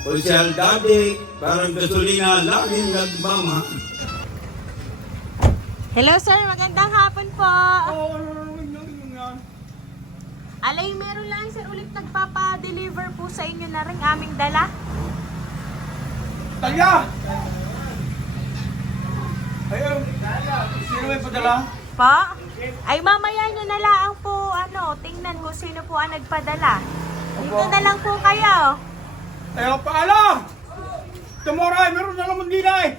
Social daddy, parang gasolina, laging nagmama. Hello sir, magandang hapon po. Alay, meron lang sir ulit nagpapa-deliver po sa inyo na rin aming dala. Talya! Ayun, sino may padala? Po? Ay mamaya nyo na lang po, tingnan ko sino po ang nagpadala. Dito na lang po kayo. Ayaw paala! Tomorrow ay meron na naman din ay!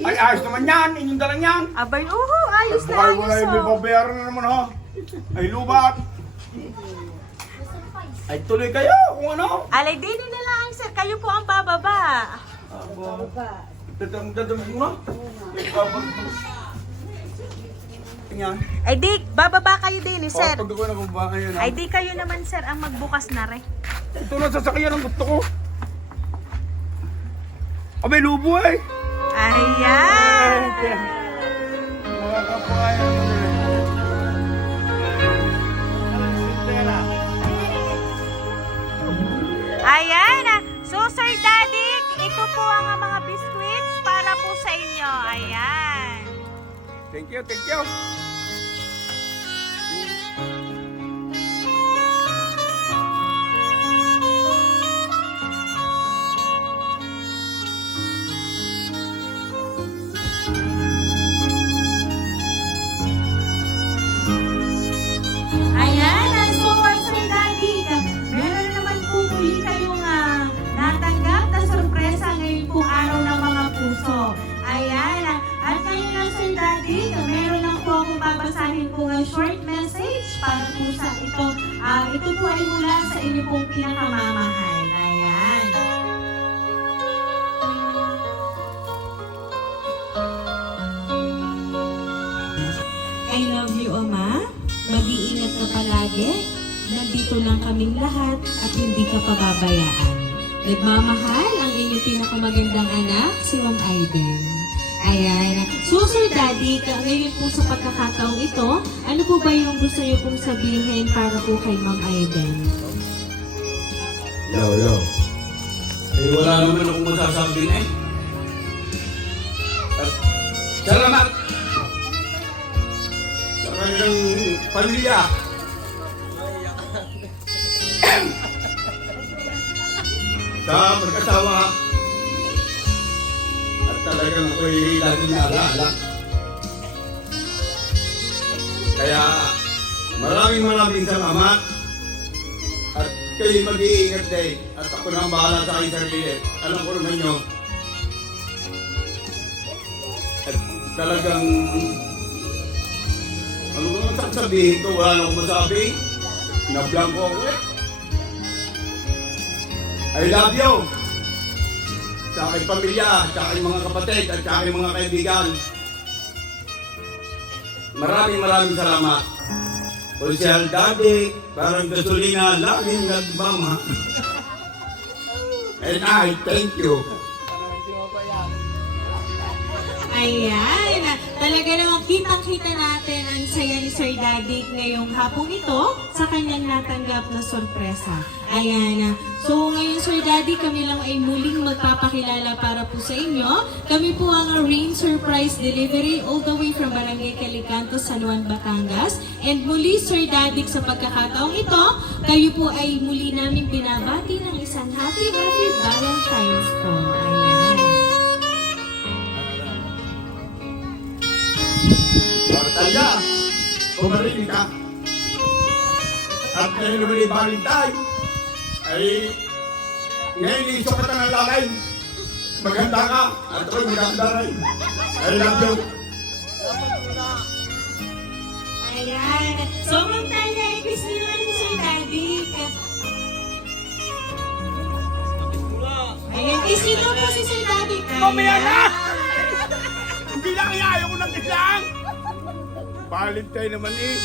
Ay, ayos naman yan, inyong dalang yan! Abay, ayos na Bukay ayos wala yung may babayaran na naman ha! Ay, lubat! Ay, tuloy kayo kung ano! Alay, dito na lang sir, kayo po ang bababa. Dadamig mo na? Tingnan. Ay di, bababa kayo din sir. Pag ako nakababa ngayon ha? Ay di kayo naman sir ang magbukas na rin. Ito na sasakyan ang gusto ko! Abay, lubo eh! Ayan! Mga kapayan. Ayan! So Sir Daddy, ito po ang mga biscuits para po sa inyo. Ayan! Thank you, thank you. Ayan! So Sir Daddy, meron naman po muli kayong natanggap na sorpresa ngayon pong araw ng mga puso. Ayan! At kayo lang Sir Daddy, meron lang po akong babasahin po ng short message para po sa ito. Ito po ay mula sa inyo pong pinakamamahal. Ayan! I love you, Oma. Mag-iingat ka palagi. Nandito lang kaming lahat at hindi ka pababayaan. Nagmamahal ang inyong pinakamagandang anak, si Ma'am Aiden. Ayan. So, Sir Daddy, ngayon po sa pagkakataong ito, ano po ba yung gusto niyo pong sabihin para po kay Ma'am Aiden? Yo. Eh, wala naman akong masasabi na eh. At salamat! Sa kanilang pamilya. Sa mag-asawa. At talagang ako'y laging alaala. Kaya maraming salamat. At kayo mag-iingat din. At ako na ang bahala sa aking sarili. Alam ko naman nyo. At talagang ano ba naman sasabihin ko? Wala na akong masabi. Pinablang ko ako eh. I love you! Sa aking pamilya, sa aking mga kapatid, at sa aking mga kaibigan. Maraming salamat. Social daddy, parang gasolina, laging nagmama. And I thank you. Ayan! Talaga namang kitang-kita natin ang saya ni Sir Daddy ngayong hapong ito sa kanyang natanggap na sorpresa. Ayan. So ngayon Sir Daddy, kami lang ay muling magpapakilala para po sa inyo. Kami po ang Rain Surprise Delivery all the way from Barangay Calicanto, San Juan, Batangas. And muli Sir Daddy, sa pagkakataong ito, kayo po ay muli namin binabati ng isang happy Valentine's po. Ayan. Talya, kumarinig ka. At ngayon naman yung Valentine, ay ngayon iso ka ng lalay. Maganda ka, at ako'y maganda rin. I love you. Ayan. So, magtala, i-kiss nyo lang si Sir Daddy. Ayan, kiss nyo po si Sir Daddy. Mamaya na! Hindi lang ayaw ko ng isang! Valentine naman eh.